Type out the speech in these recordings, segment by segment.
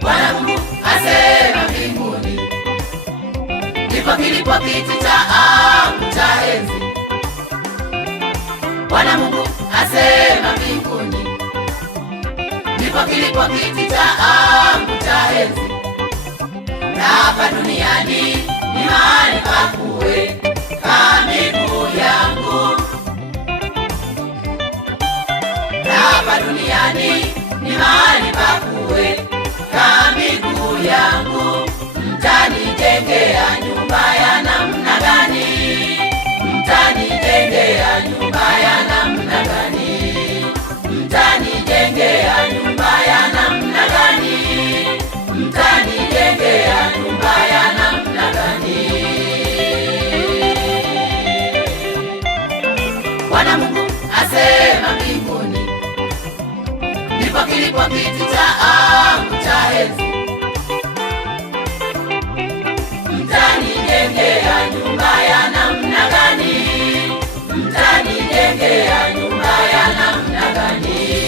Bwana Mungu asema mbinguni, ndipo kilipo kiti cha enzi. Bwana Mungu asema mbinguni, ndipo kilipo kiti cha enzi. Na hapa duniani ni mahali pa kuweka miguu yangu. Na hapa duniani ni mahali pa kuweka miguu yangu. Mtanijengea nyumba ya namna gani? Mtanijengea nyumba ya namna gani? Mtanijengea nyumba ya namna gani? Mtanijengea nyumba ya namna gani? Bwana Mungu asema mbinguni, ndipo kilipo kiti cha enzi. Mtanijengea nyumba ya namna gani? Mtanijengea nyumba ya namna gani?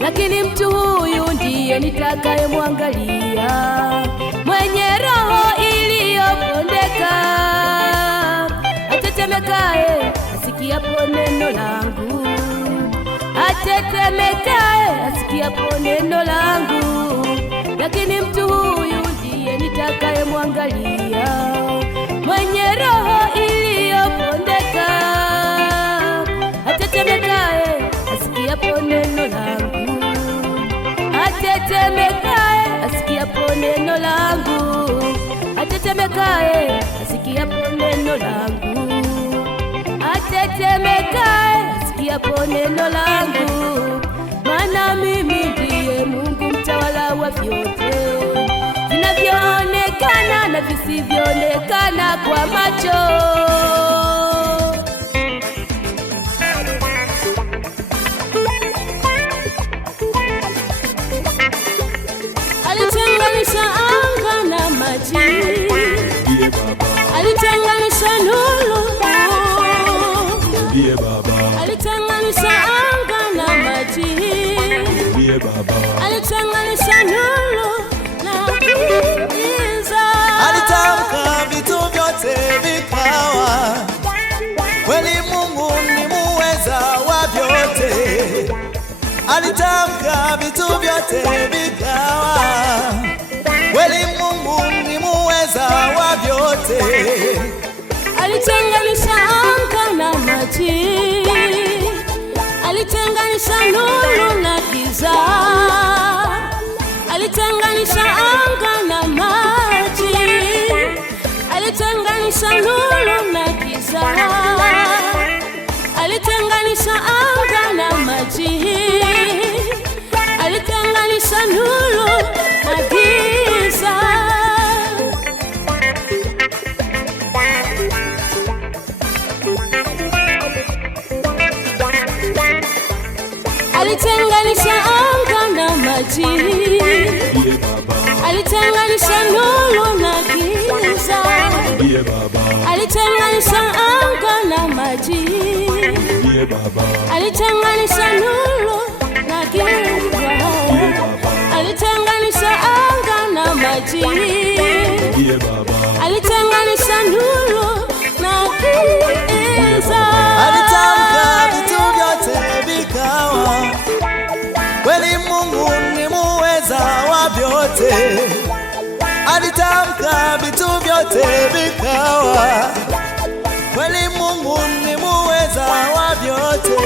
Lakini mtu huyu ndiye nitakayemwangalia, mwenye roho iliyopondeka, atetemekaye asikiapo neno langu, atetemekaye asikiapo neno langu. Lakini mtu huyu ndiye nitakayemwangalia, mwenye roho iliyopondeka, atetemekaye asikiapo neno langu, atetemekaye asikiapo neno langu, atetemekaye asikiapo neno langu, atetemekaye asikiapo neno langu. Maana mimi ndiye Mungu mtawala wa vyote, vinavyoonekana na visivyoonekana kwa macho. Alitenganisha anga na maji, alitenganisha nuru, alitenganisha anga na maji, alitenganisha nuru na giza. Alitamka vitu vyote vikawa, kweli Mungu ni muweza wa vyote. Alitamka vitu vyote vikawa, kweli Mungu ni muweza wa vyote. Alitenganisha anga na maji, alitenganisha nuru na giza, alitenganisha anga na maji, alitenganisha nuru na giza, alitenganisha anga na maji, alitenganisha nuru na giza. Alitenganisha anga na maji, alitenganisha nuru na giza, alitenganisha anga na maji, alitenganisha nuru na giza, alitenganisha anga na maji, alitenganisha nuru na giza. Alitamka vitu vyote vikawa, kweli Mungu ni muweza wa vyote. Alitamka vitu vyote vikawa, kweli Mungu ni muweza wa vyote.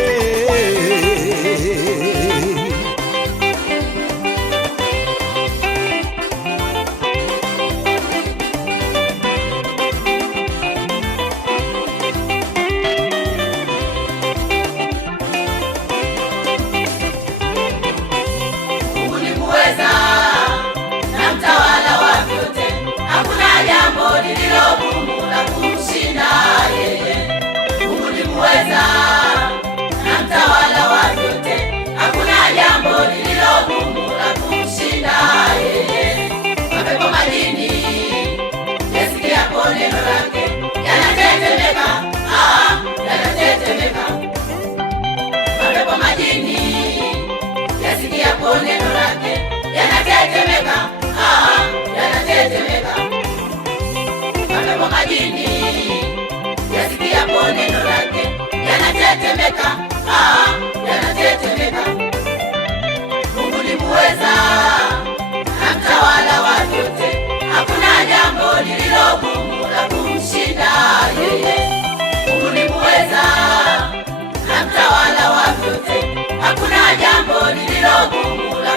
Mungu ni muweza na mtawala wa vyote. yasikiapo neno lake yanatetemeka, yanatetemeka. Mapepo majini yasikiapo neno lake yanatetemeka, yanatetemeka. Mungu ni muweza na mtawala wa vyote, hakuna jambo lililo gumu la kumshinda yeye. Mungu ni muweza na mtawala wa vyote, hakuna jambo lililo gumu la